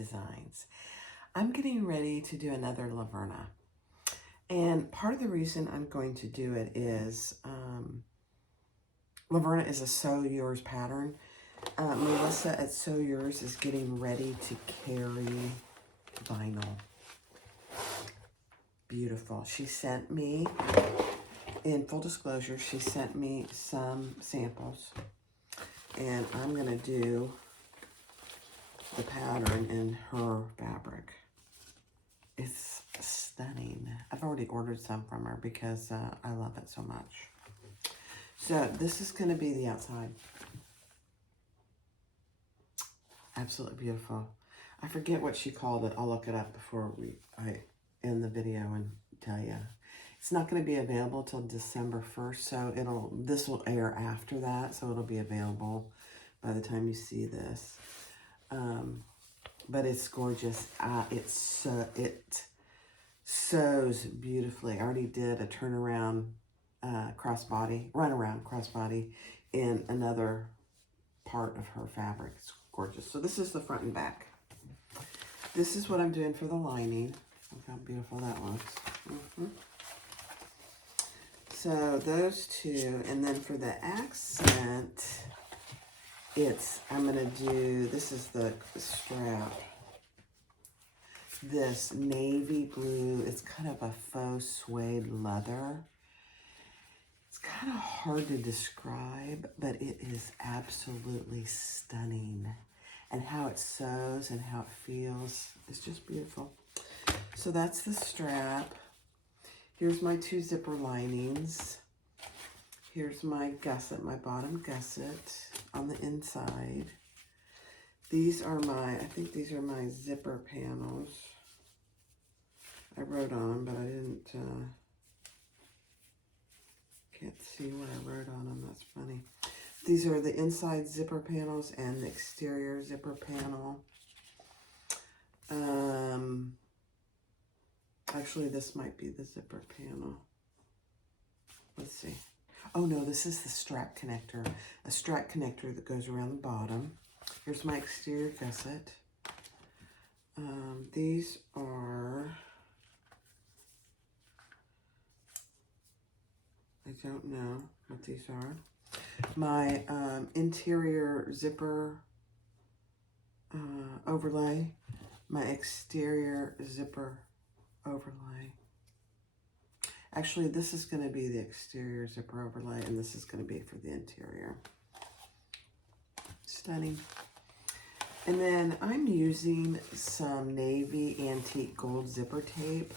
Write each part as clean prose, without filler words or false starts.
Designs. I'm getting ready to do another Laverna. And part of the reason I'm going to do it is Laverna is a SewYours pattern. Melissa at SewYours is getting ready to carry vinyl. Beautiful. She sent me, in full disclosure, she sent me some samples. And I'm going to do the pattern in her fabric. It's stunning. I've already ordered some from her because I love it so much. So this is going to be the outside. Absolutely beautiful. I forget what she called it. I'll look it up before I end the video and tell you. It's not going to be available till December 1st, so this will air after that, so it'll be available by the time you see this. But it's gorgeous. It sews beautifully. I already did a runaround crossbody in another part of her fabric. It's gorgeous. So this is the front and back. This is what I'm doing for the lining. Look how beautiful that looks. So those two, and then for the accent, I'm going to do, this is the strap. This navy blue, it's kind of a faux suede leather. It's kind of hard to describe, but it is absolutely stunning. And how it sews and how it feels is just beautiful. So that's the strap. Here's my 2 zipper linings. Here's my gusset, my bottom gusset on the inside. These are I think these are my zipper panels. I wrote on them, but I didn't, can't see what I wrote on them. That's funny. These are the inside zipper panels and the exterior zipper panel. Actually, this might be the zipper panel. Let's see. Oh no, this is the strap connector. A strap connector that goes around the bottom. Here's my exterior gusset. These are, I don't know what these are. My interior zipper overlay. My exterior zipper overlay. Actually, this is going to be the exterior zipper overlay, and this is going to be for the interior. Stunning. And then I'm using some navy antique gold zipper tape.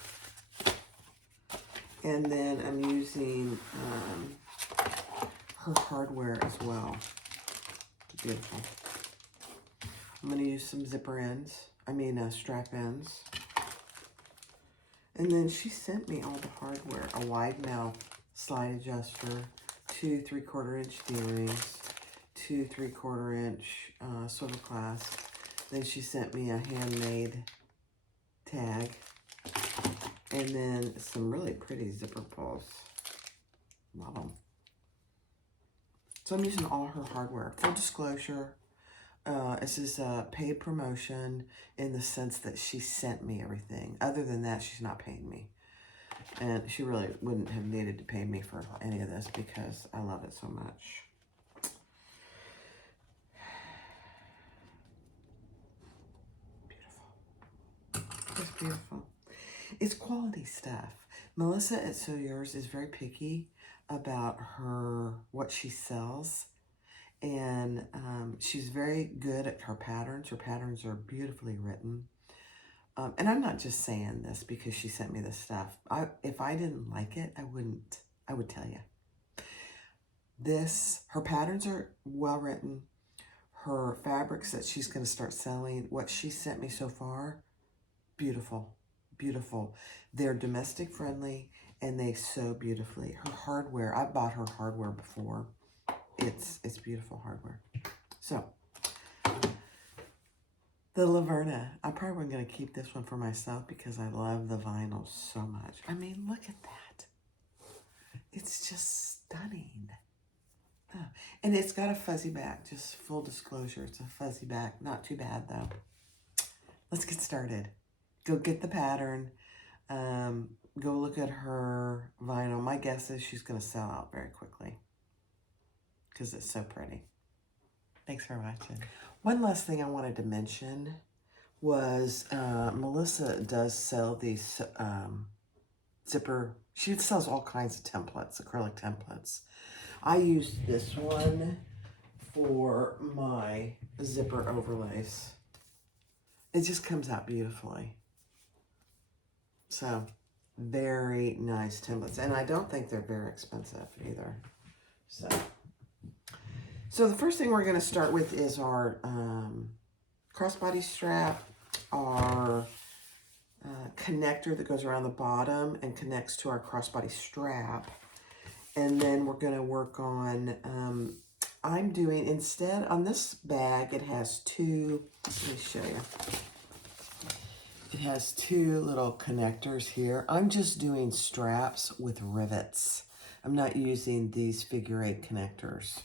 And then I'm using her hardware as well. Beautiful. I'm going to use some zipper ends. Strap ends. And then she sent me all the hardware. A wide mouth slide adjuster, 2 3/4 inch D-rings, 2 3/4 inch swivel clasp. Then she sent me a handmade tag. And then some really pretty zipper pulls. Love them. So I'm using all her hardware. Full disclosure, this is a paid promotion in the sense that she sent me everything. Other than that, she's not paying me. And she really wouldn't have needed to pay me for any of this because I love it so much. Beautiful. Just beautiful. It's quality stuff. Melissa at SewYours is very picky about what she sells. And she's very good at her patterns. Her patterns are beautifully written. And I'm not just saying this because she sent me this stuff. If I didn't like it, I would tell you. Her patterns are well written. Her fabrics that she's going to start selling, what she sent me so far, beautiful, beautiful. They're domestic friendly and they sew beautifully. Her hardware, I bought her hardware before. It's beautiful hardware. So, the Laverna. I probably wasn't going to keep this one for myself because I love the vinyl so much. Look at that. It's just stunning. Oh, and it's got a fuzzy back, just full disclosure. It's a fuzzy back. Not too bad, though. let's get started. Go get the pattern. Go look at her vinyl. My guess is she's going to sell out very quickly because it's so pretty. Thanks for watching. One last thing I wanted to mention was Melissa does sell these zipper. She sells all kinds of templates, acrylic templates. I used this one for my zipper overlays. It just comes out beautifully. So, very nice templates. And I don't think they're very expensive either. So the first thing we're going to start with is our crossbody strap, our connector that goes around the bottom and connects to our crossbody strap. And then we're going to work on, I'm doing, instead, on this bag, it has two, let me show you. It has two little connectors here. I'm just doing straps with rivets. I'm not using these figure 8 connectors.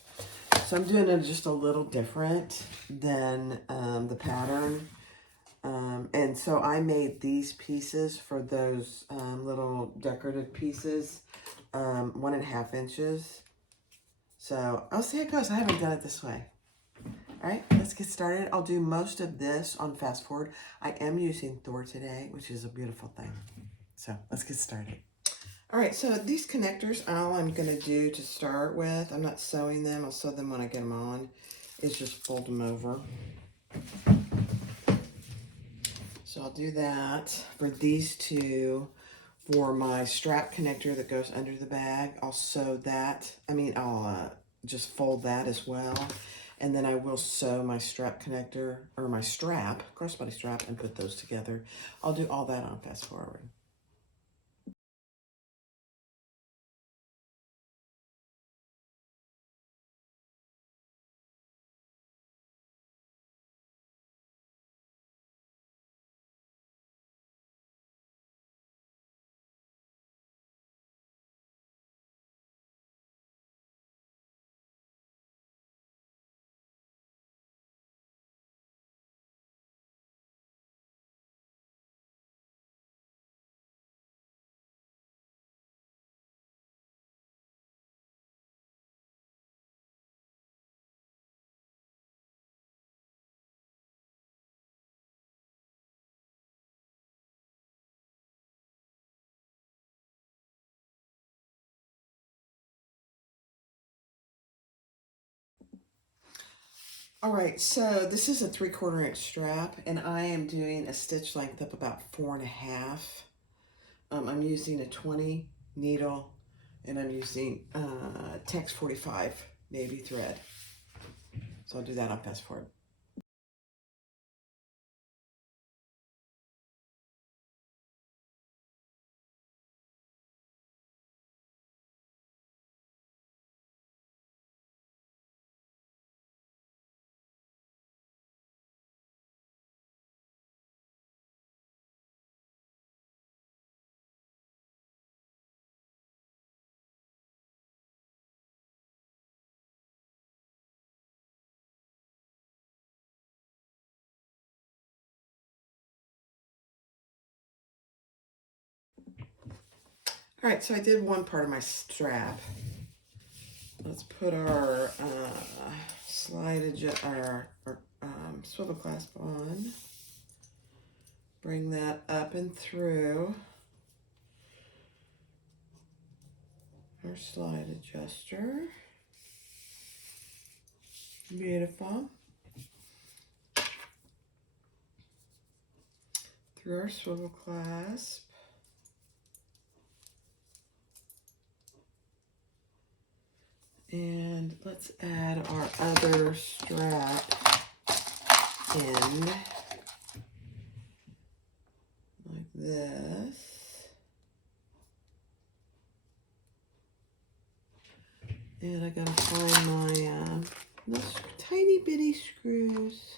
So I'm doing it just a little different than the pattern. And so I made these pieces for those little decorative pieces, 1.5 inches. So I'll see how it goes. I haven't done it this way. All right, let's get started. I'll do most of this on fast forward. I am using Thor today, which is a beautiful thing. So let's get started. All right, so these connectors, all I'm going to do to start with, I'm not sewing them. I'll sew them when I get them on, is just fold them over. So I'll do that for these two. For my strap connector that goes under the bag, I'll sew that. I'll just fold that as well. And then I will sew my strap connector, or my strap, crossbody strap, and put those together. I'll do all that on fast forward. All right, so this is a 3/4 inch strap, and I am doing a stitch length of about 4.5. I'm using a 20 needle, and I'm using Tex 45 navy thread. So I'll do that on fast forward. All right, so I did one part of my strap. Let's put our swivel clasp on. Bring that up and through our slide adjuster. Beautiful. Through our swivel clasp. And let's add our other strap in like this. And I gotta find my those tiny bitty screws.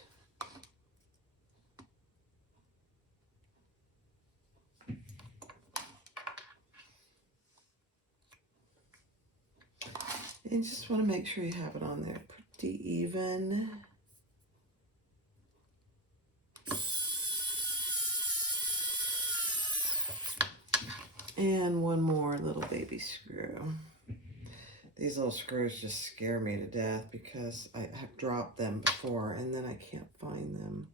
And just want to make sure you have it on there pretty even. And one more little baby screw. These little screws just scare me to death because I have dropped them before and then I can't find them.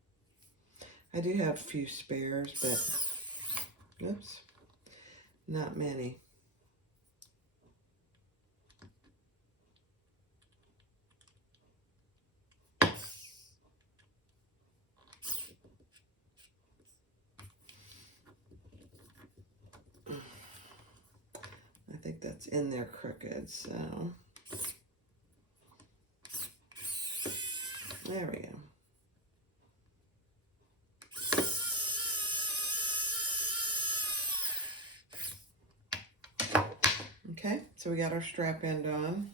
I do have a few spares, but oops, not many. I think that's in there crooked, so there we go. Okay, so we got our strap end on.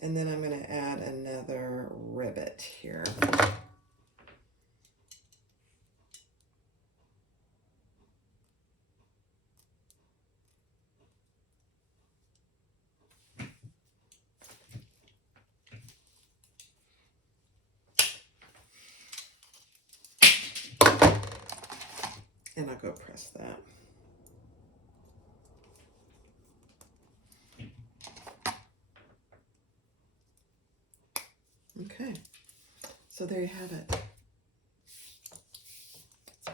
And then I'm going to add another rivet here. And I'll go press that. Okay, so there you have it. Let's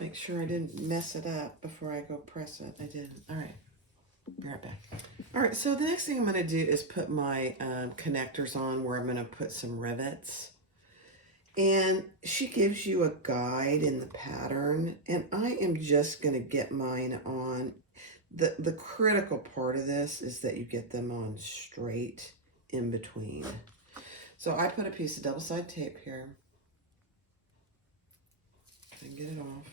make sure I didn't mess it up before I go press it. I didn't. All right, be right back. All right, so the next thing I'm going to do is put my connectors on where I'm going to put some rivets. And she gives you a guide in the pattern, and I am just going to get mine on. The critical part of this is that you get them on straight in between. So I put a piece of double-sided tape here. And get it off.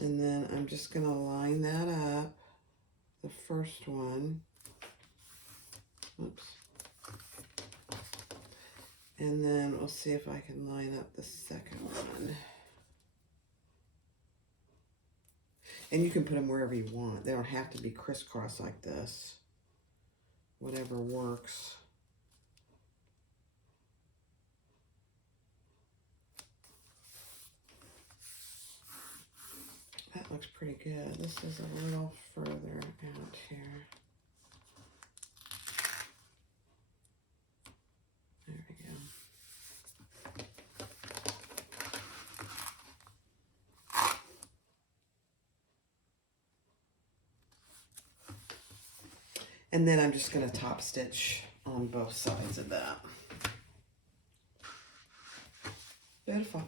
And then I'm just going to line that up, the first one. Oops. And then we'll see if I can line up the second one. And you can put them wherever you want. They don't have to be crisscross like this. Whatever works. That looks pretty good. This is a little further out here. There we go. And then I'm just going to top stitch on both sides of that. Beautiful.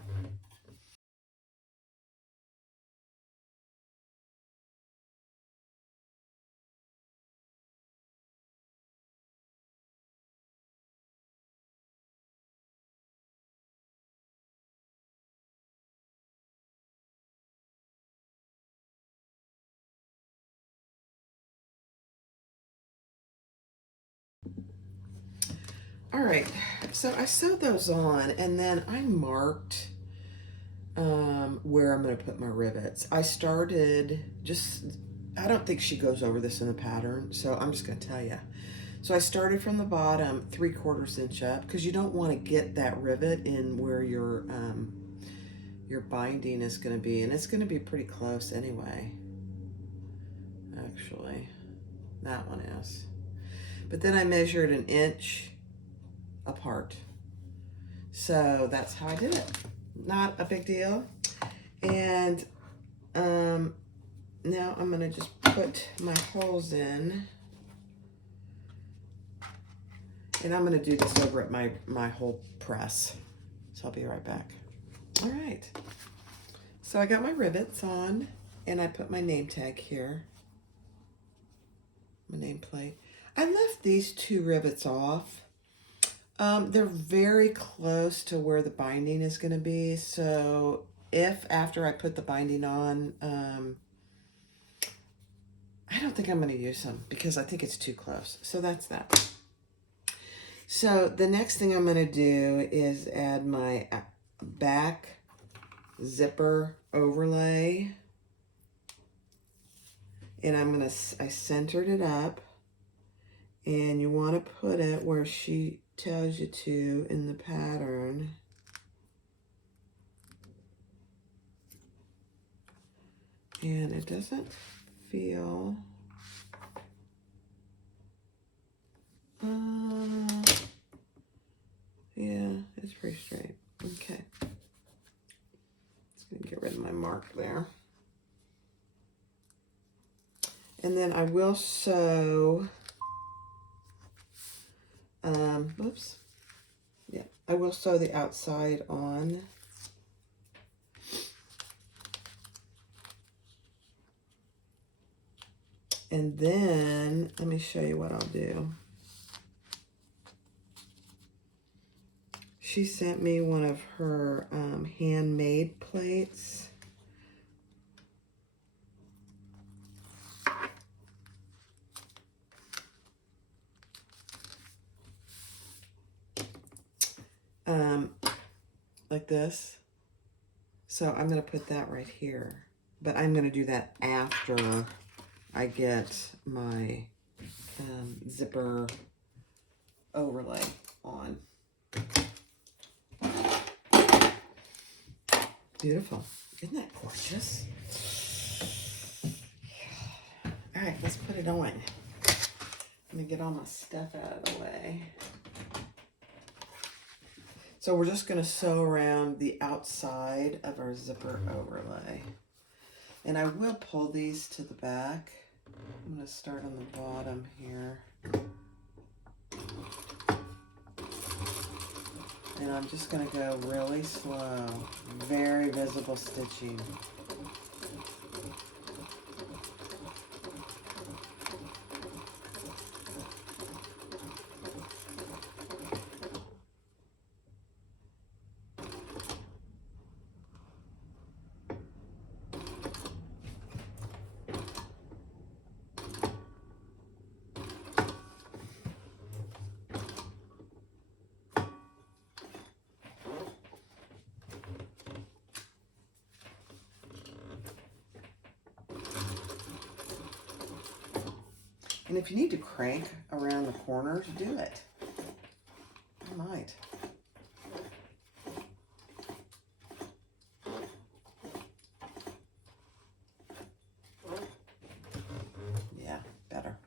All right, so I sewed those on, and then I marked where I'm going to put my rivets. I started I don't think she goes over this in the pattern, so I'm just going to tell you. So I started from the bottom 3/4 inch up, because you don't want to get that rivet in where your binding is going to be, and it's going to be pretty close anyway. Actually, that one is. But then I measured 1 inch apart. So that's how I did it. Not a big deal. And now I'm gonna just put my holes in. And I'm gonna do this over at my hole press. So I'll be right back. All right. So I got my rivets on, and I put my name tag here. My nameplate. I left these 2 rivets off. They're very close to where the binding is going to be. So if after I put the binding on, I don't think I'm going to use them because I think it's too close. So that's that. So the next thing I'm going to do is add my back zipper overlay. And I centered it up. And you want to put it where she tells you to in the pattern. And it doesn't feel, yeah, it's pretty straight. Okay. Just gonna get rid of my mark there. And then I will sew, oops. Yeah, I will sew the outside on. And then, let me show you what I'll do. She sent me one of her handmade plates. Like this. So I'm going to put that right here. But I'm going to do that after I get my zipper overlay on. Beautiful. Isn't that gorgeous? All right, let's put it on. Let me get all my stuff out of the way. So we're just going to sew around the outside of our zipper overlay. And I will pull these to the back. I'm going to start on the bottom here. And I'm just going to go really slow. Very visible stitching. And if you need to crank around the corners, do it. I might. Yeah, better.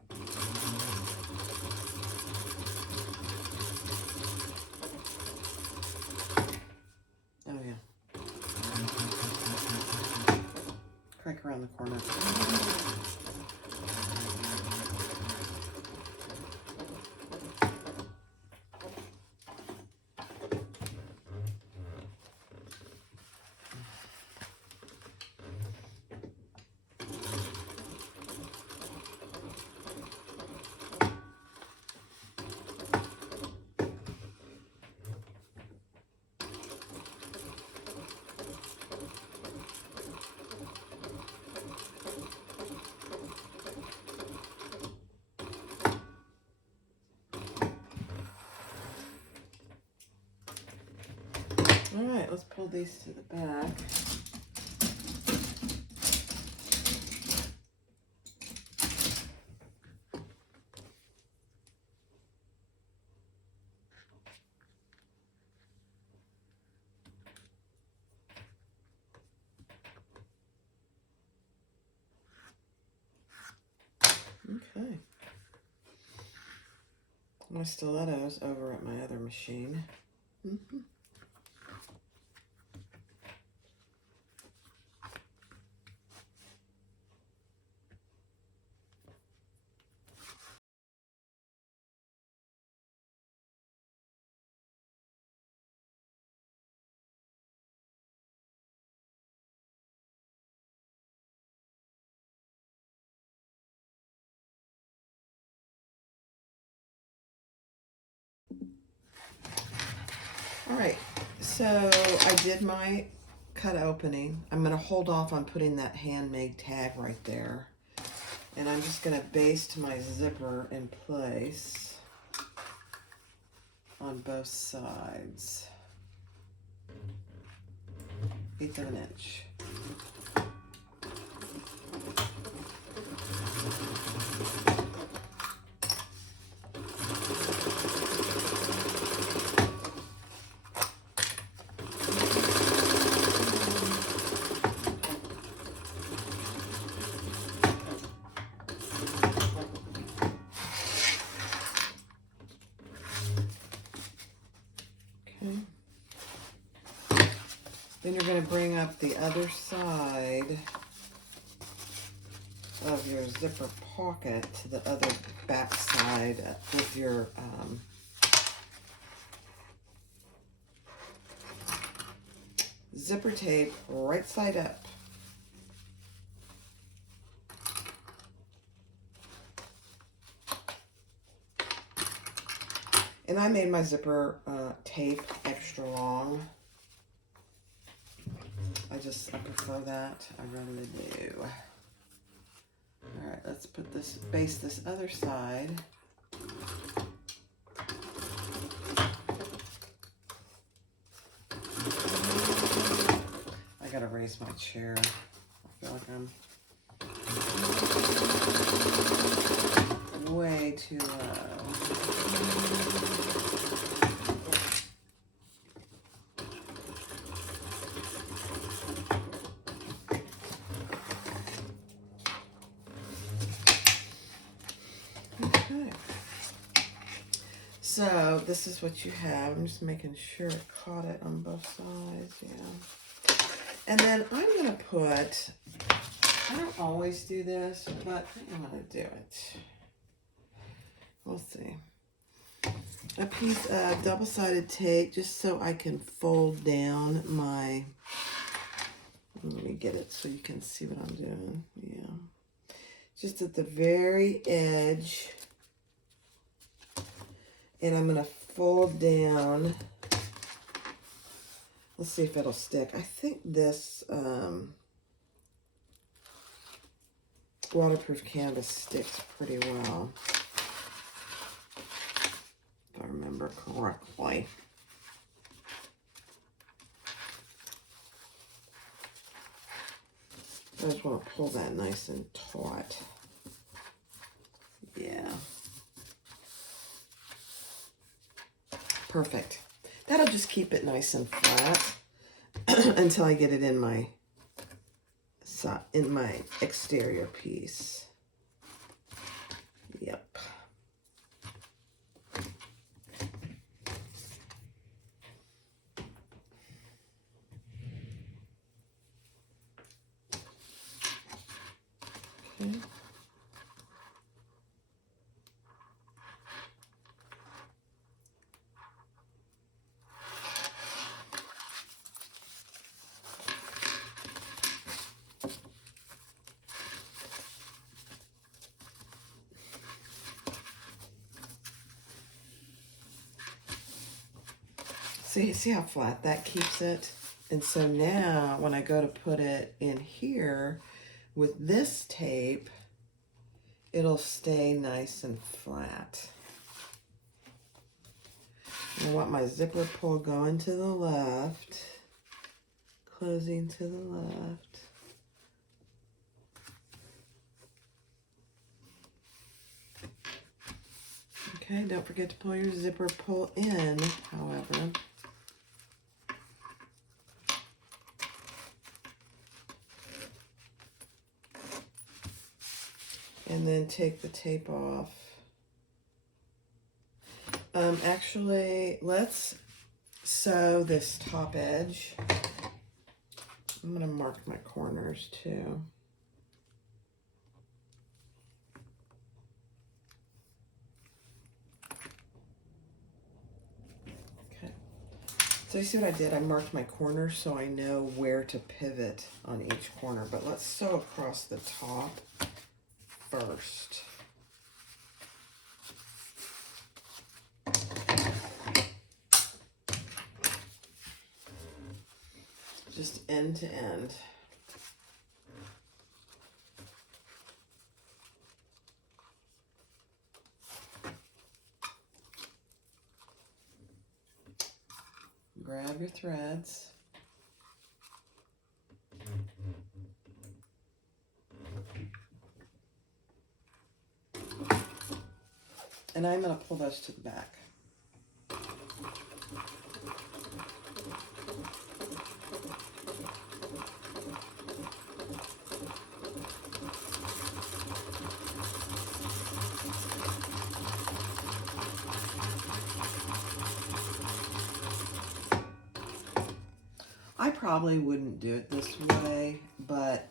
Oh yeah. Crank around the corners. All right, let's pull these to the back. Okay. My stilettos over at my other machine. All right, so I did my cut opening. I'm going to hold off on putting that handmade tag right there. And I'm just going to baste my zipper in place on both sides. 1/8 of an inch. Then you're going to bring up the other side of your zipper pocket to the other back side with your zipper tape right side up. And I made my zipper tape extra long. I prefer that. I really do. All right, let's put this, base this other side. I gotta raise my chair. I feel like I'm way too low. Okay. So this is what you have. I'm just making sure it caught it on both sides, yeah. And then I'm gonna put, I don't always do this, but I'm gonna do it. We'll see. A piece of double-sided tape just so I can fold down my, let me get it so you can see what I'm doing. Yeah. Just at the very edge. And I'm going to fold down. Let's see if it'll stick. I think this waterproof canvas sticks pretty well, if I remember correctly. I just want to pull that nice and taut. Yeah. Perfect. That'll just keep it nice and flat until I get it in my exterior piece. Yep. Okay. See how flat that keeps it? And so now when I go to put it in here with this tape, it'll stay nice and flat. I want my zipper pull going to the left, closing to the left. Okay, don't forget to pull your zipper pull in, however. And then take the tape off. Actually, let's sew this top edge. I'm going to mark my corners too. Okay. So you see what I did? I marked my corners so I know where to pivot on each corner. But let's sew across the top first. Just end to end. Grab your threads. And I'm going to pull those to the back. I probably wouldn't do it this way, but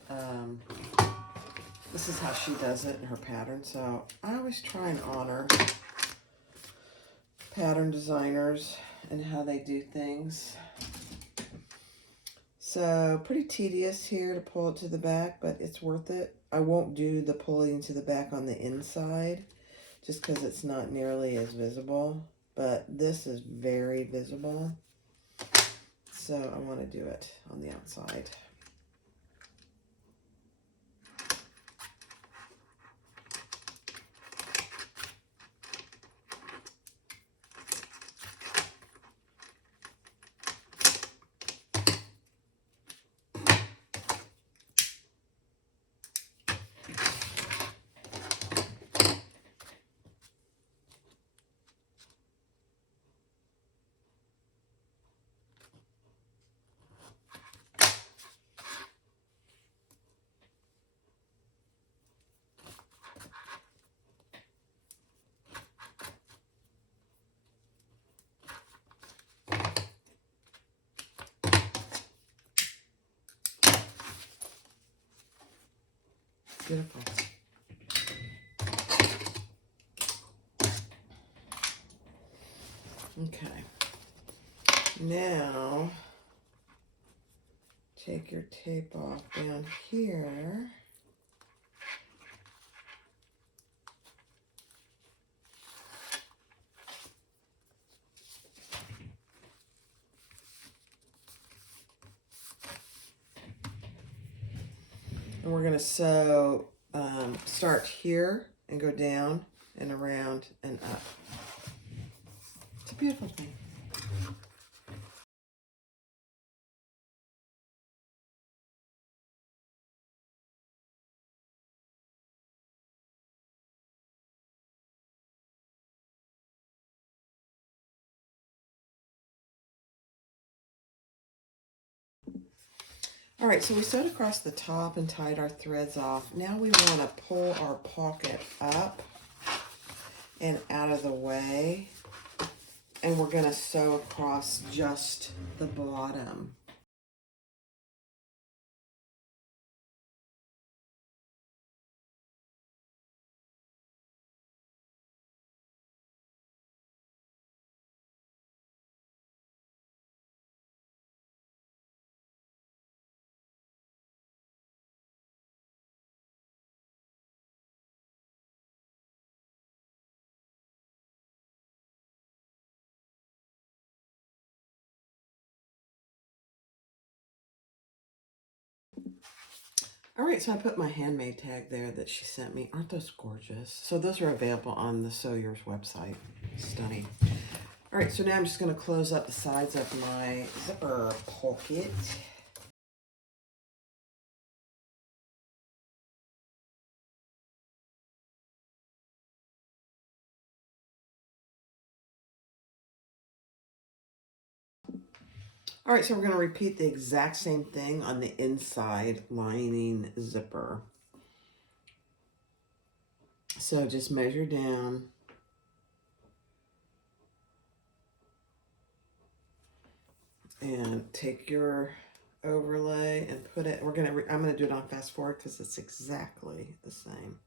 this is how she does it in her pattern. So I always try and honor pattern designers and how they do things. So pretty tedious here to pull it to the back, but it's worth it. I won't do the pulling to the back on the inside just because it's not nearly as visible, but this is very visible. So I want to do it on the outside. Beautiful. Okay. Now, take your tape off down here. And we're going to sew, start here and go down and around and up. It's a beautiful thing. All right, so we sewed across the top and tied our threads off. Now we want to pull our pocket up and out of the way. And we're going to sew across just the bottom. All right, so I put my handmade tag there that she sent me. Aren't those gorgeous? So those are available on the SewYours website. Stunning. All right, so now I'm just going to close up the sides of my zipper pocket. All right, so we're going to repeat the exact same thing on the inside lining zipper. So just measure down. And take your overlay and put it, I'm going to do it on fast forward because it's exactly the same.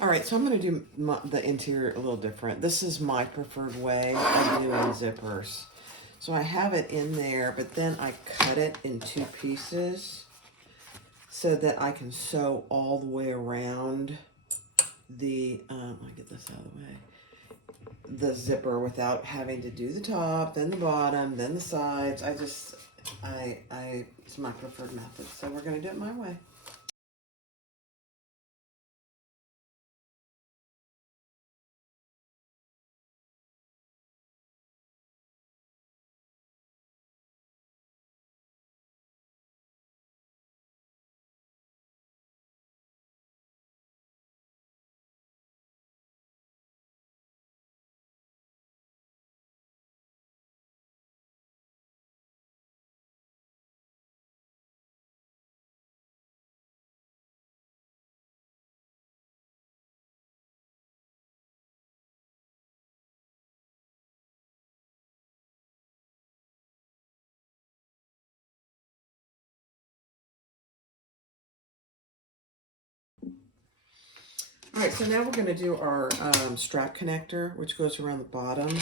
All right, so I'm going to do the interior a little different. This is my preferred way of doing zippers. So I have it in there, but then I cut it in 2 pieces so that I can sew all the way around the, let me get this out of the way, the zipper without having to do the top, then the bottom, then the sides. It's my preferred method. So we're going to do it my way. All right, so now we're going to do our strap connector, which goes around the bottom.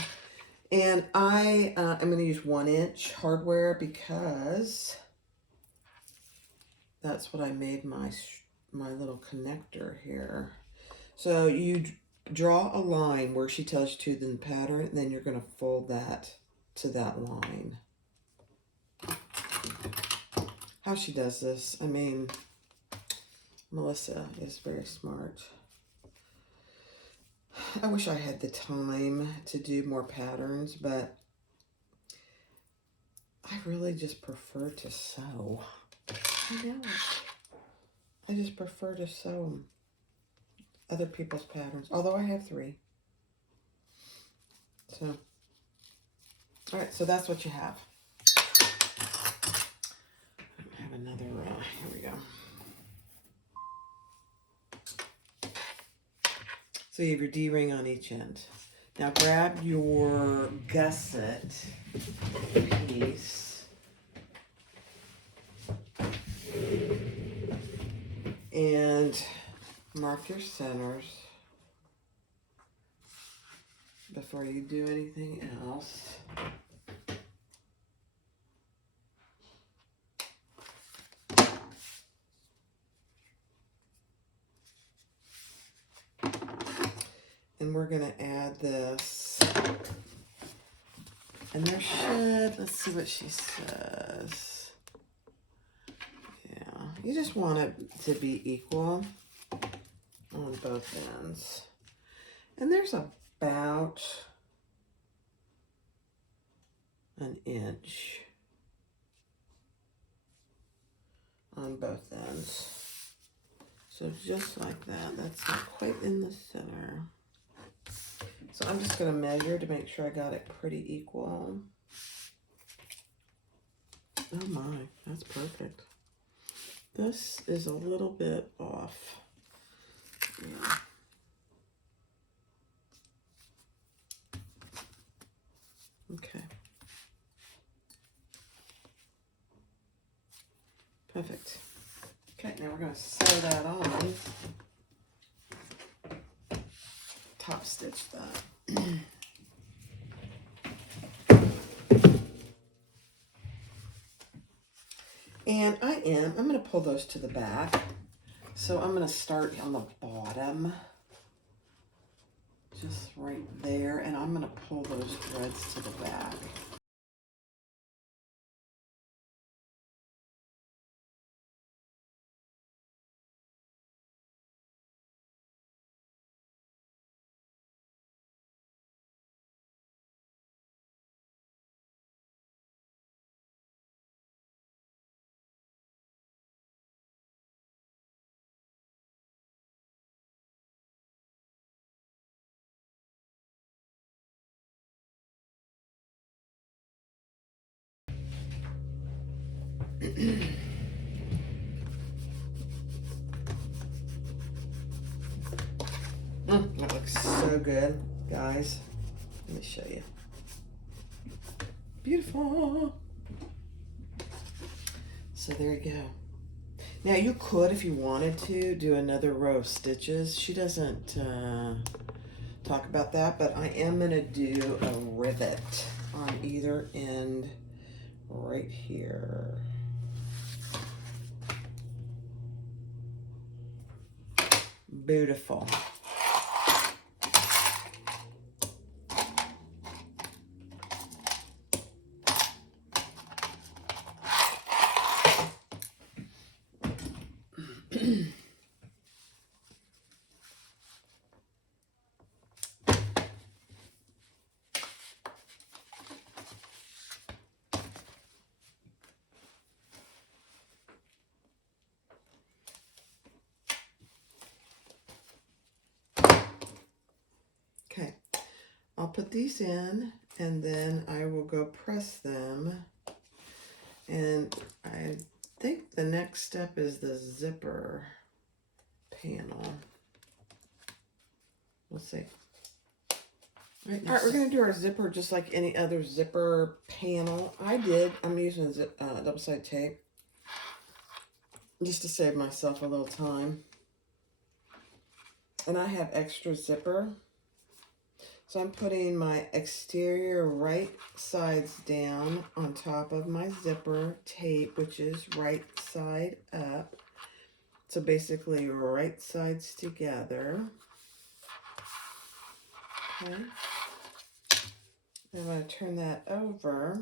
And I am going to use 1-inch hardware because that's what I made my little connector here. So you draw a line where she tells you to in the pattern, and then you're going to fold that to that line. How she does this, I mean, Melissa is very smart. I wish I had the time to do more patterns, but I really just prefer to sew. I know. I just prefer to sew other people's patterns, although I have 3. So, all right, so that's what you have. I have another, here we go. So you have your D-ring on each end. Now grab your gusset piece and mark your centers before you do anything else. And we're going to add this. And there should, let's see what she says. Yeah, you just want it to be equal on both ends. And there's about 1 inch on both ends. So just like that, that's not quite in the center. So I'm just going to measure to make sure I got it pretty equal. Oh my, that's perfect. This is a little bit off. Yeah. Okay. Perfect. Okay, now we're going to sew that on. Top stitch that. And I'm going to pull those to the back. So I'm going to start on the bottom, just right there, and I'm going to pull those threads to the back. That looks so good, guys. Let me show you. Beautiful. So there you go. Now you could, if you wanted to, do another row of stitches. She doesn't talk about that, but I am going to do a rivet on either end right here. Beautiful. Okay, I'll put these in and then I will go press them. And I think the next step is the zipper panel. We'll see. All right, we're going to do our zipper just like any other zipper panel. I'm using double-sided tape just to save myself a little time. And I have extra zipper. So I'm putting my exterior right sides down on top of my zipper tape, which is right side up. So basically right sides together. Okay. I'm going to turn that over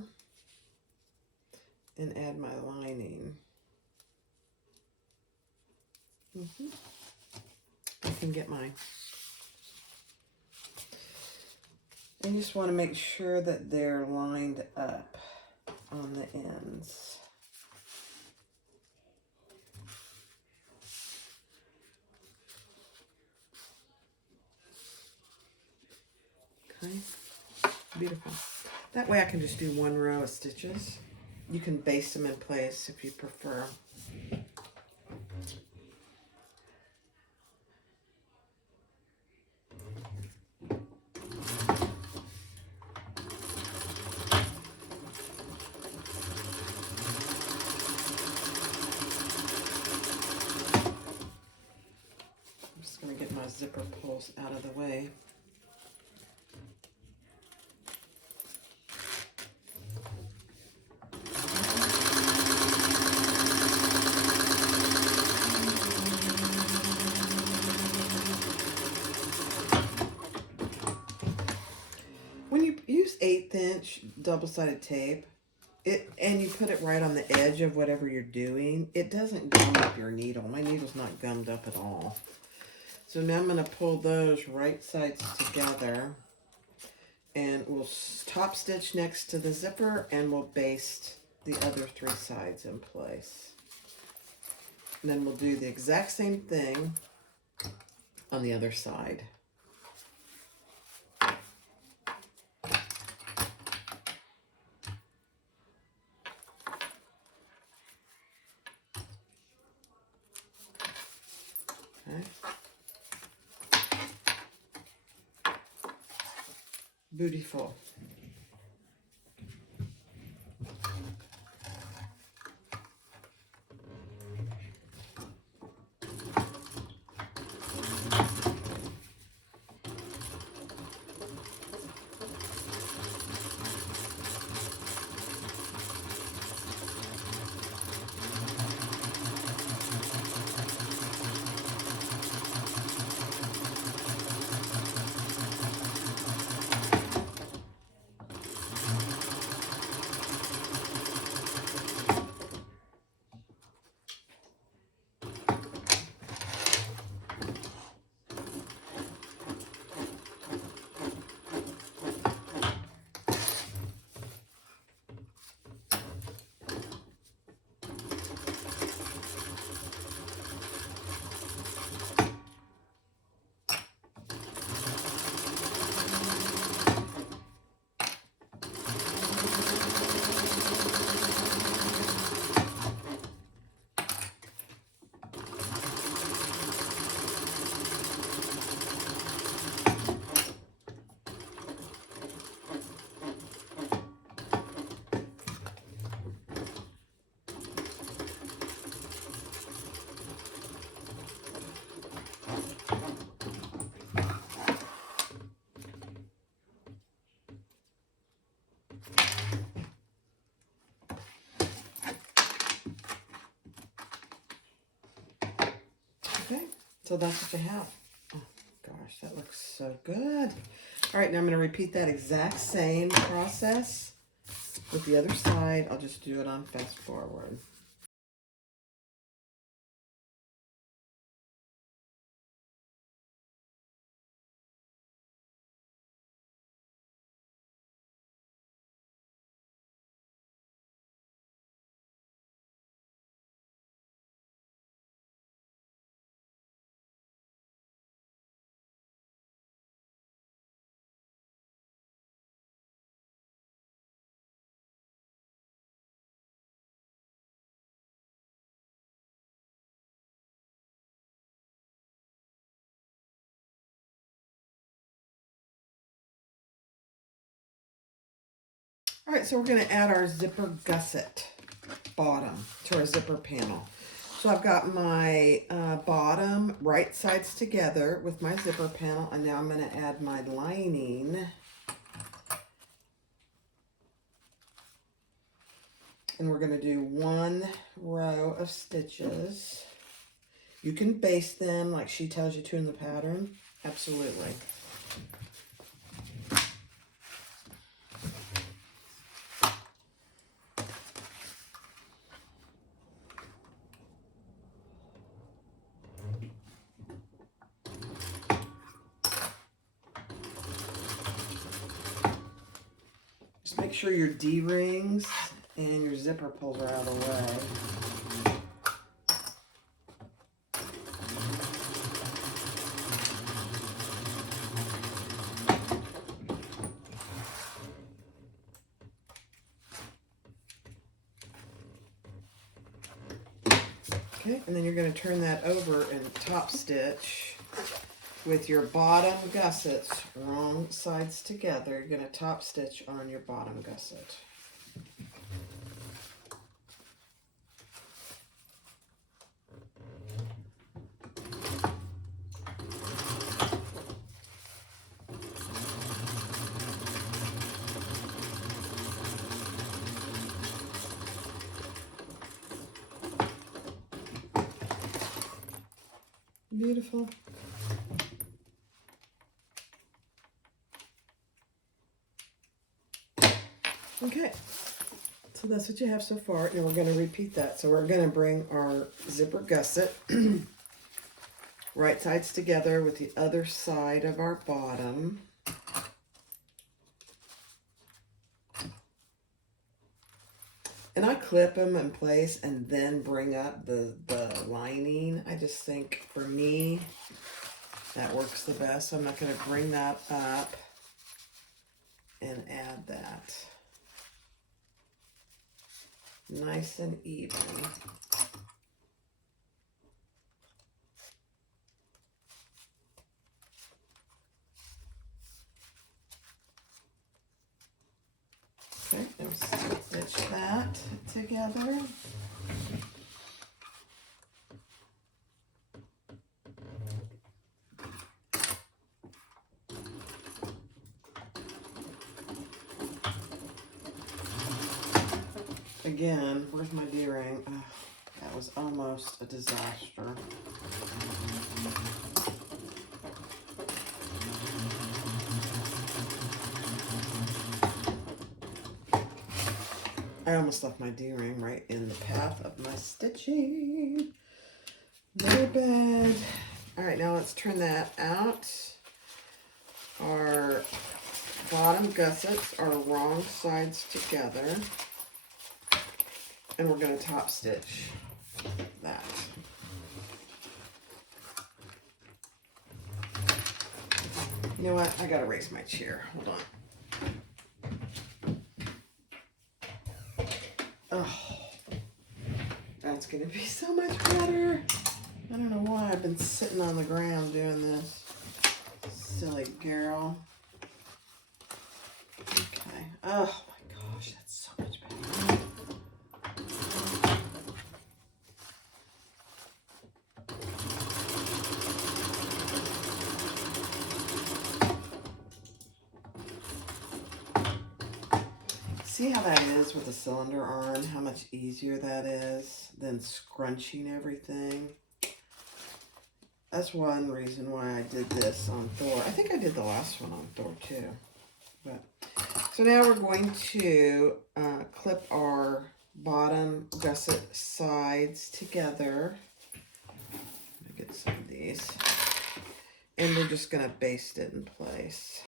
and add my lining. I can get mine. I just want to make sure that they're lined up on the ends. Okay, beautiful. That way I can just do one row of stitches. You can baste them in place if you prefer. I'm just going to get my zipper pulls out of the way. When you use 1/8 inch double-sided tape, and you put it right on the edge of whatever you're doing, it doesn't gum up your needle. My needle's not gummed up at all. So now I'm going to pull those right sides together, and we'll top stitch next to the zipper, and we'll baste the other 3 sides in place. And then we'll do the exact same thing on the other side. Okay. Beautiful. Okay, so that's what you have. Oh gosh, that looks so good. All right, now I'm going to repeat that exact same process with the other side. I'll just do it on fast forward. All right, so we're going to add our zipper gusset bottom to our zipper panel. So I've got my bottom right sides together with my zipper panel, and now I'm going to add my lining. And we're going to do 1 row of stitches. You can baste them like she tells you to in the pattern. Absolutely. Just make sure your D-rings and your zipper pulls are out of the way. Okay, and then you're going to turn that over and top stitch with your bottom gussets, wrong sides together. You're going to top stitch on your bottom gusset. Beautiful. Okay, so that's what you have so far, and we're going to repeat that. So we're going to bring our zipper gusset right sides together with the other side of our bottom. And I clip them in place and then bring up the lining. I just think, for me, that works the best. So I'm not going to bring that up and add that. Nice and even. Okay, let's stitch that together. Again, where's my D-ring? Oh, that was almost a disaster. I almost left my D-ring right in the path of my stitching. Very bad. All right, now let's turn that out. Our bottom gussets are wrong sides together. And we're going to top stitch that. You know what? I got to raise my chair. Hold on. Oh, that's going to be so much better. I don't know why I've been sitting on the ground doing this. Silly girl. Okay. Oh my gosh, that's so much better. See how that is with a cylinder arm? How much easier that is than scrunching everything? that's one reason why I did this on Thor. I think I did the last one on Thor too. But so now we're going to clip our bottom gusset sides together. Let me get some of these. And we're just going to baste it in place.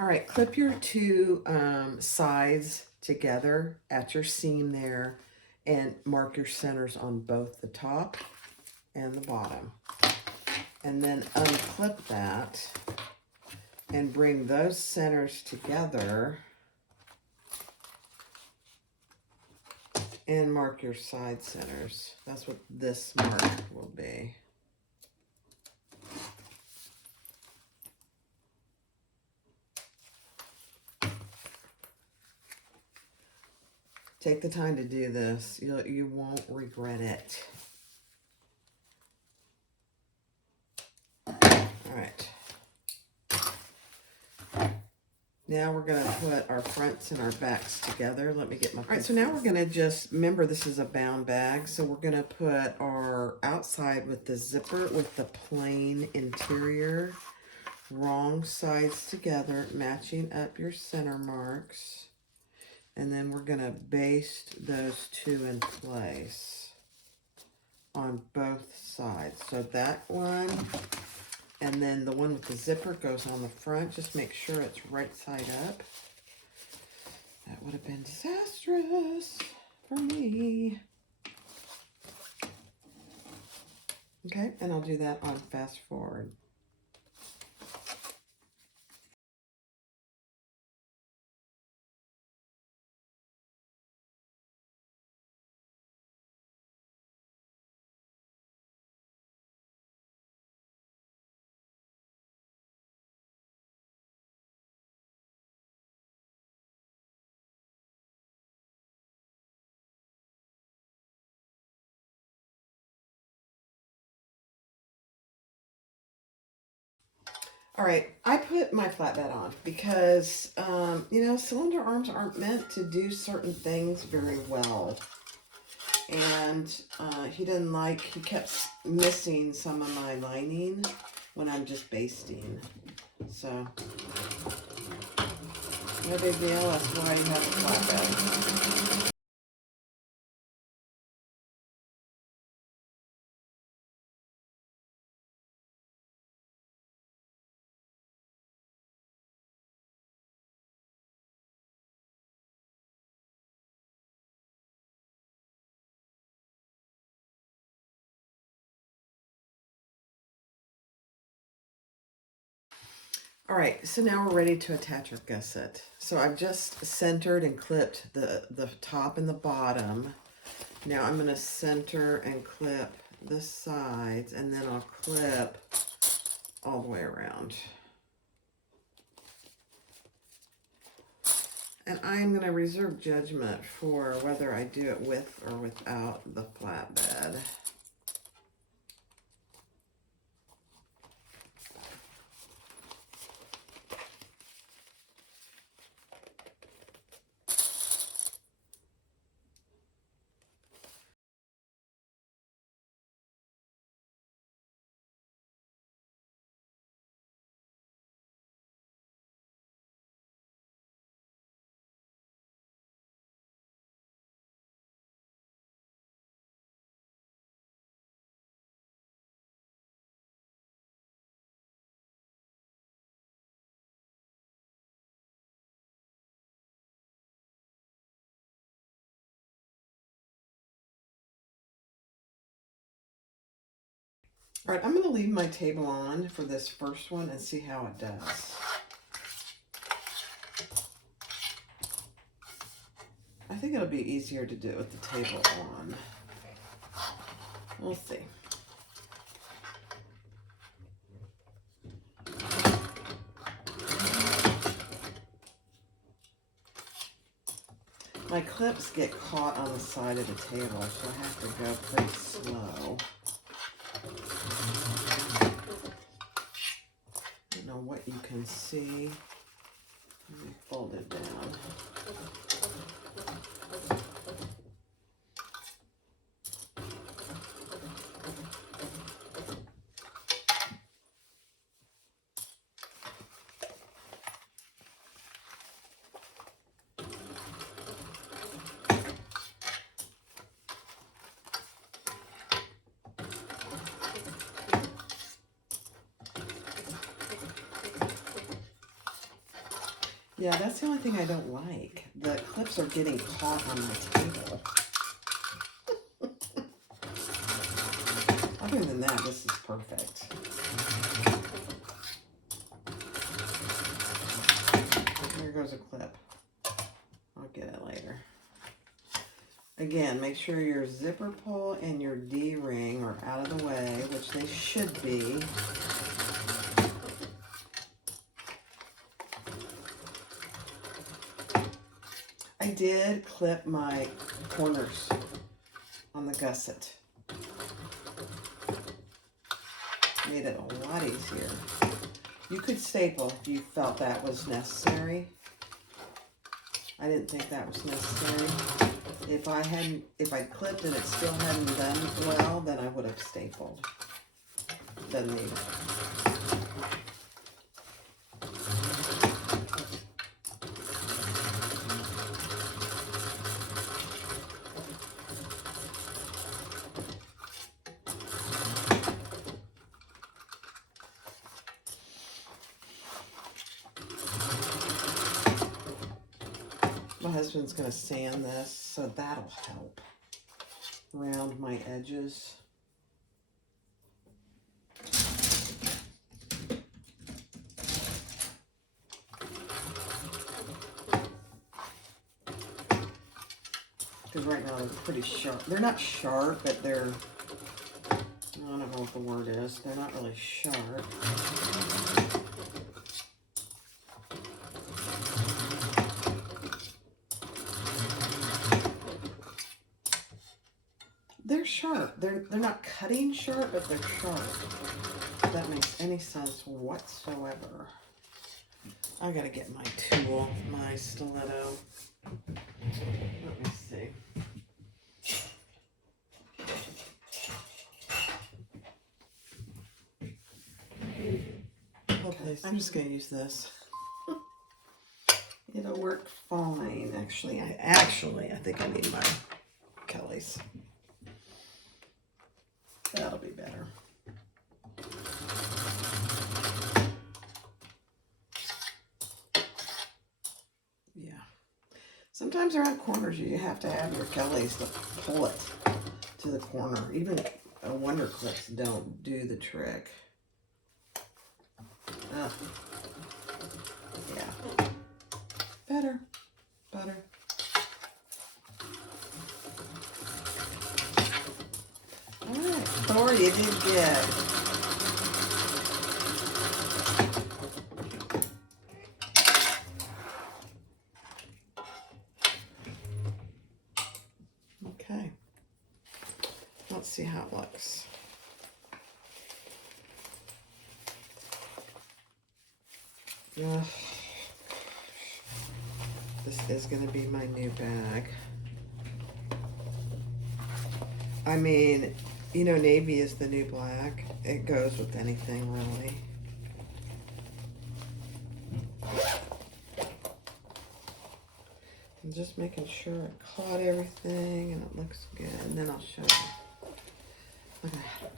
All right, clip your two sides together at your seam there and mark your centers on both the top and the bottom. And then unclip that and bring those centers together and mark your side centers. That's what this mark will be. Take the time to do this. You won't regret it. All right. Now we're going to put our fronts and our backs together. Let me get my... All right, so now we're going to just... Remember, this is a bound bag, so we're going to put our outside with the zipper with the plain interior. Wrong sides together, matching up your center marks. And then we're going to baste those two in place on both sides. So that one, and then the one with the zipper goes on the front. Just make sure it's right side up. That would have been disastrous for me. Okay, and I'll do that on fast forward. All right, I put my flatbed on because, you know, cylinder arms aren't meant to do certain things very well. And he didn't like, he kept missing some of my lining when I'm just basting. So, no big deal, that's why you have a flatbed. All right, so now we're ready to attach our gusset. So I've just centered and clipped the top and the bottom. Now I'm going to center and clip the sides, and then I'll clip all the way around. And I'm going to reserve judgment for whether I do it with or without the flatbed. All right, I'm going to leave my table on for this first one and see how it does. I think it'll be easier to do it with the table on. We'll see. My clips get caught on the side of the table, so I have to go pretty slow. I don't know what you can see. Let me fold it down. Yeah, that's the only thing I don't like. The clips are getting caught on my table. Other than that, this is perfect. Here goes a clip. I'll get it later. Again, make sure your zipper pull and your D-ring are out of the way, which they should be. I did clip my corners on the gusset. Made it a lot easier. You could staple if you felt that was necessary. I didn't think that was necessary. If I'd clipped and it still hadn't done well, then I would have stapled. Doesn't need it. My husband's going to sand this, so that'll help round my edges. Because right now they're pretty sharp. They're not sharp, but they're, I don't know what the word is. They're not really sharp. They're sharp. They're not cutting sharp, but they're sharp. If that makes any sense whatsoever. I gotta get my tool, my stiletto. Let me see. Okay, I'm just gonna use this. It'll work fine. Actually, I think I need my Kelly's. That'll be better. Yeah. Sometimes around corners you have to have your Kelly's to pull it to the corner. Even Wonder Clips don't do the trick. Yeah. Better. Alright, Thor, you did good. Okay. Let's see how it looks. This is going to be my new bag. I mean, you know, navy is the new black. It goes with anything, really. I'm just making sure I caught everything and it looks good. And then I'll show you. Look at that.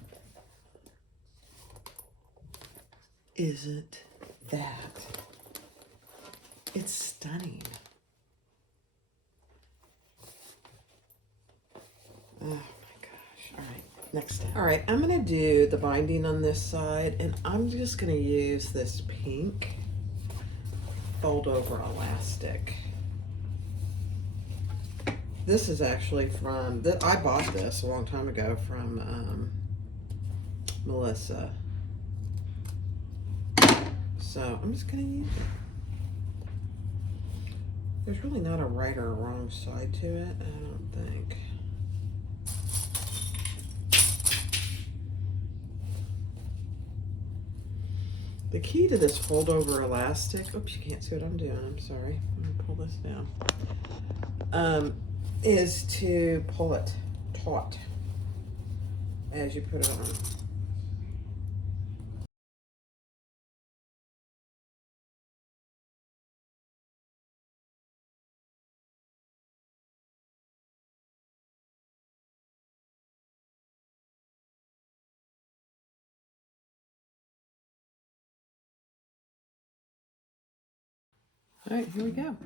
Isn't that? It's stunning. Oh my gosh. All right, next step. All right, I'm gonna do the binding on this side and I'm just gonna use this pink fold over elastic. This is actually from, I bought this a long time ago from Melissa. So I'm just gonna use it. There's really not a right or a wrong side to it, I don't think. The key to this fold-over elastic, oops, you can't see what I'm doing, I'm sorry. I'm gonna pull this down. Is to pull it taut as you put it on. All right, here we go.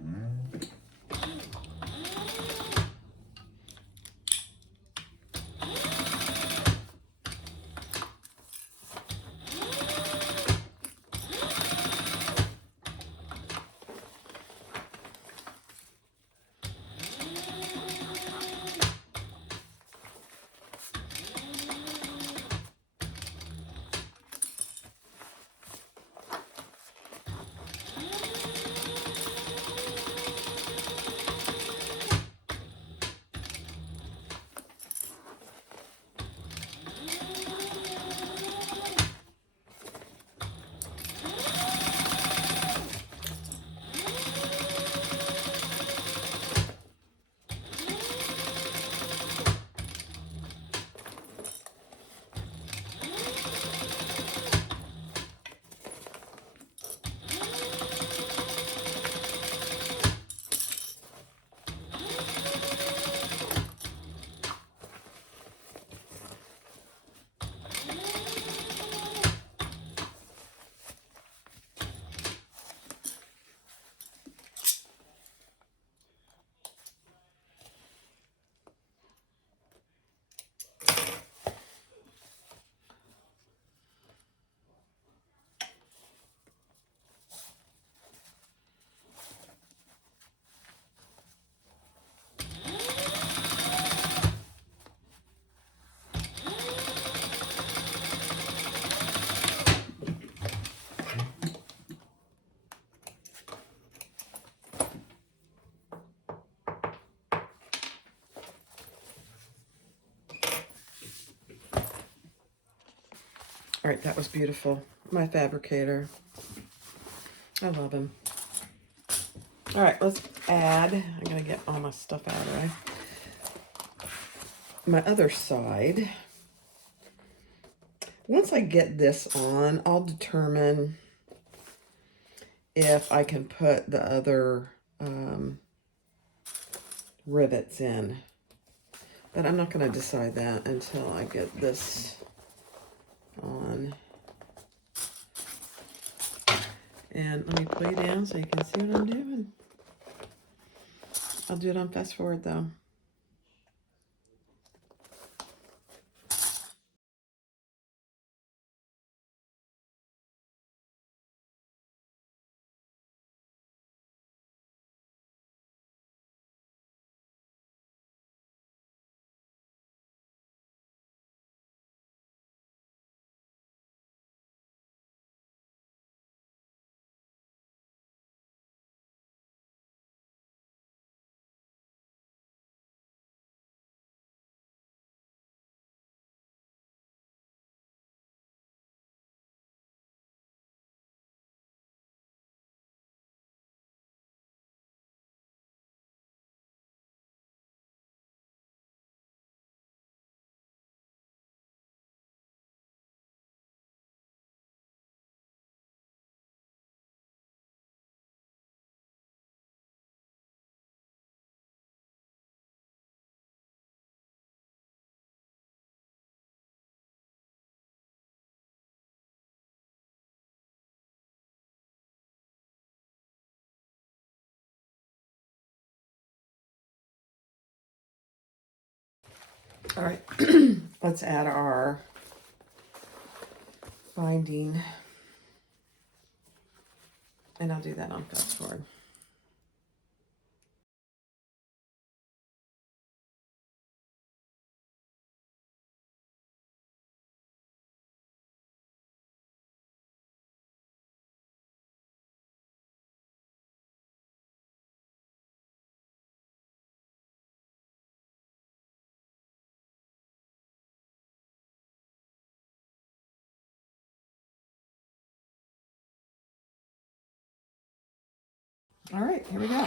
All right, that was beautiful. My fabricator. I love him. All right, let's add, I'm gonna get all my stuff out of the way. My other side. Once I get this on, I'll determine if I can put the other rivets in. But I'm not gonna decide that until I get this on. And let me play down so you can see what I'm doing. I'll do it on fast forward though. All right, let's add our binding. And I'll do that on fast forward. All right, here we go.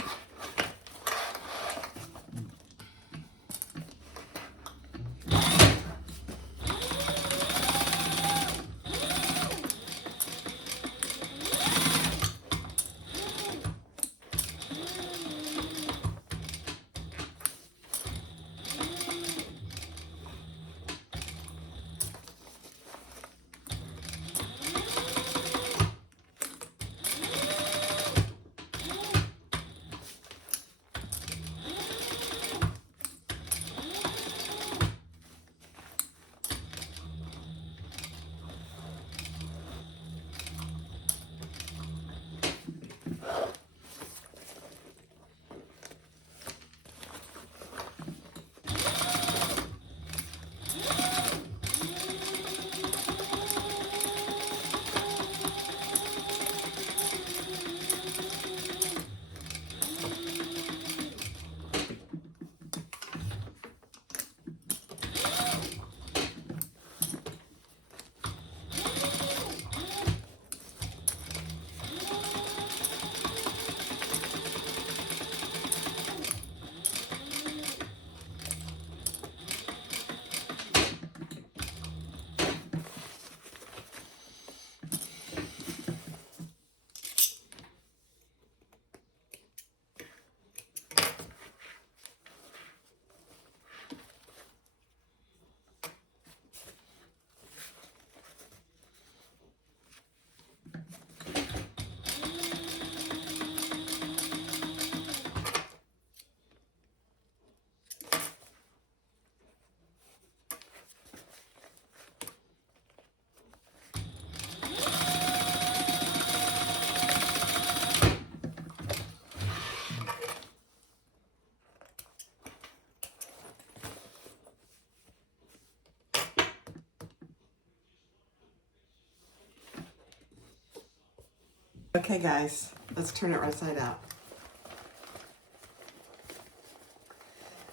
Okay, guys, let's turn it right side out.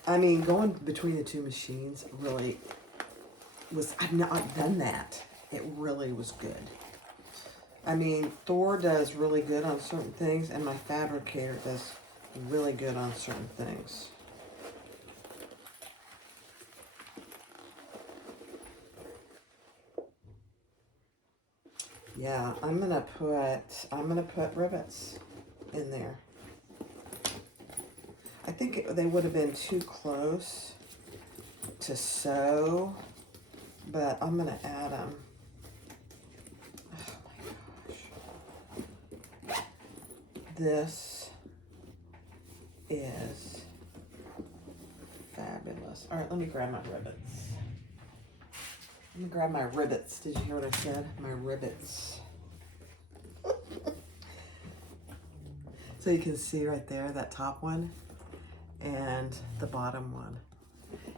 I mean, going between the two machines really was, I've not done that. It really was good. I mean, Thor does really good on certain things, and my fabricator does really good on certain things. Yeah, I'm gonna put rivets in there. I think they would have been too close to sew, but I'm gonna add them. Oh my gosh. This is fabulous. All right, let me grab my rivets. Let me grab my rivets. Did you hear what I said? My rivets. So you can see right there, that top one and the bottom one.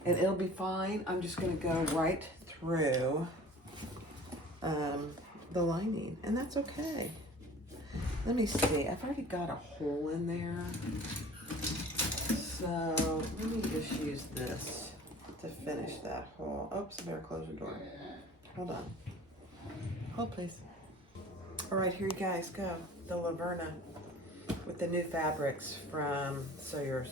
And it'll be fine. I'm just gonna go right through the lining, and that's okay. Let me see, I've already got a hole in there. So let me just use this to finish that hole. Oops, I better close the door. Hold on. Hold, please. All right, here you guys go. The Laverna with the new fabrics from SewYours.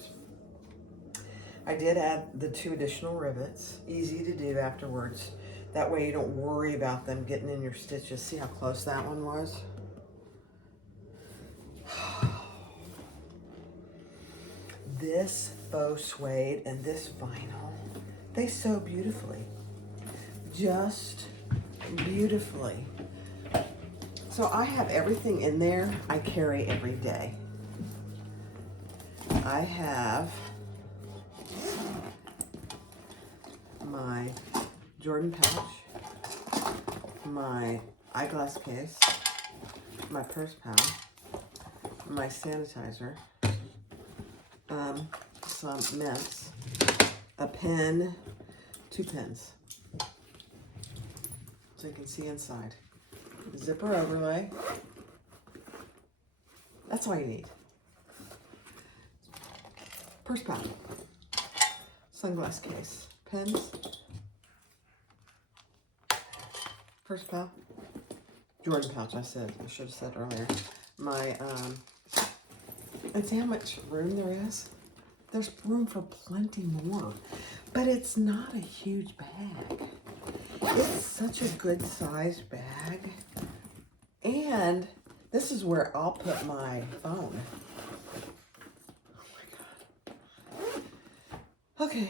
I did add the 2 additional rivets. Easy to do afterwards. That way you don't worry about them getting in your stitches. See how close that one was? This faux suede and this vinyl, they sew beautifully. Just beautifully. So I have everything in there I carry every day. I have my Jordan pouch, my eyeglass case, my purse pouch, my sanitizer, some mints, a pen, 2 pens, so you can see inside. Zipper overlay. That's all you need. Purse pouch, sunglass case, pens, purse pouch, Jordan pouch. I should have said earlier. My And see how much room there is? There's room for plenty more, but it's not a huge bag. It's such a good sized bag. And this is where I'll put my phone. Oh my God. Okay.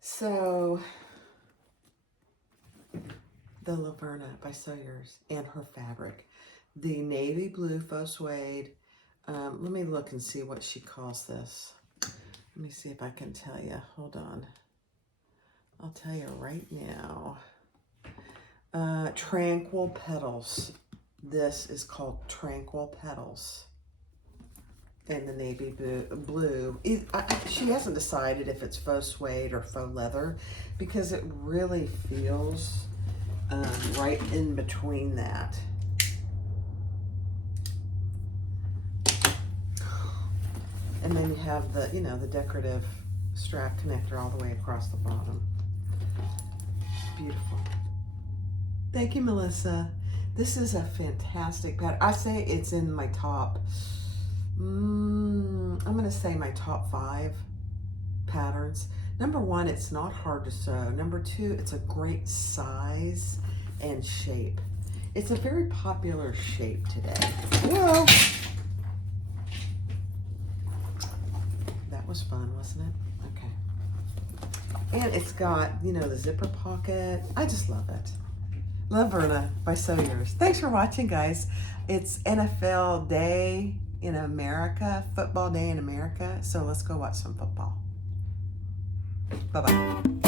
So, the Laverna by SewYours and her fabric. The navy blue faux suede. Let me look and see what she calls this. Let me see if I can tell you. Hold on. I'll tell you right now. Tranquil Petals. This is called Tranquil Petals. And the navy blue. She hasn't decided if it's faux suede or faux leather because it really feels right in between that. And then you have the, you know, the decorative strap connector all the way across the bottom. Beautiful. Thank you, Melissa. This is a fantastic pattern. I say it's in my top, I'm going to say my top 5 patterns. Number 1, it's not hard to sew. Number 2, it's a great size and shape. It's a very popular shape today. Whoa! That was fun, wasn't it? Okay. And it's got, you know, the zipper pocket. I just love it. Laverna by SewYours. Thanks for watching, guys. It's NFL Day in America, football day in America. So let's go watch some football. Bye-bye.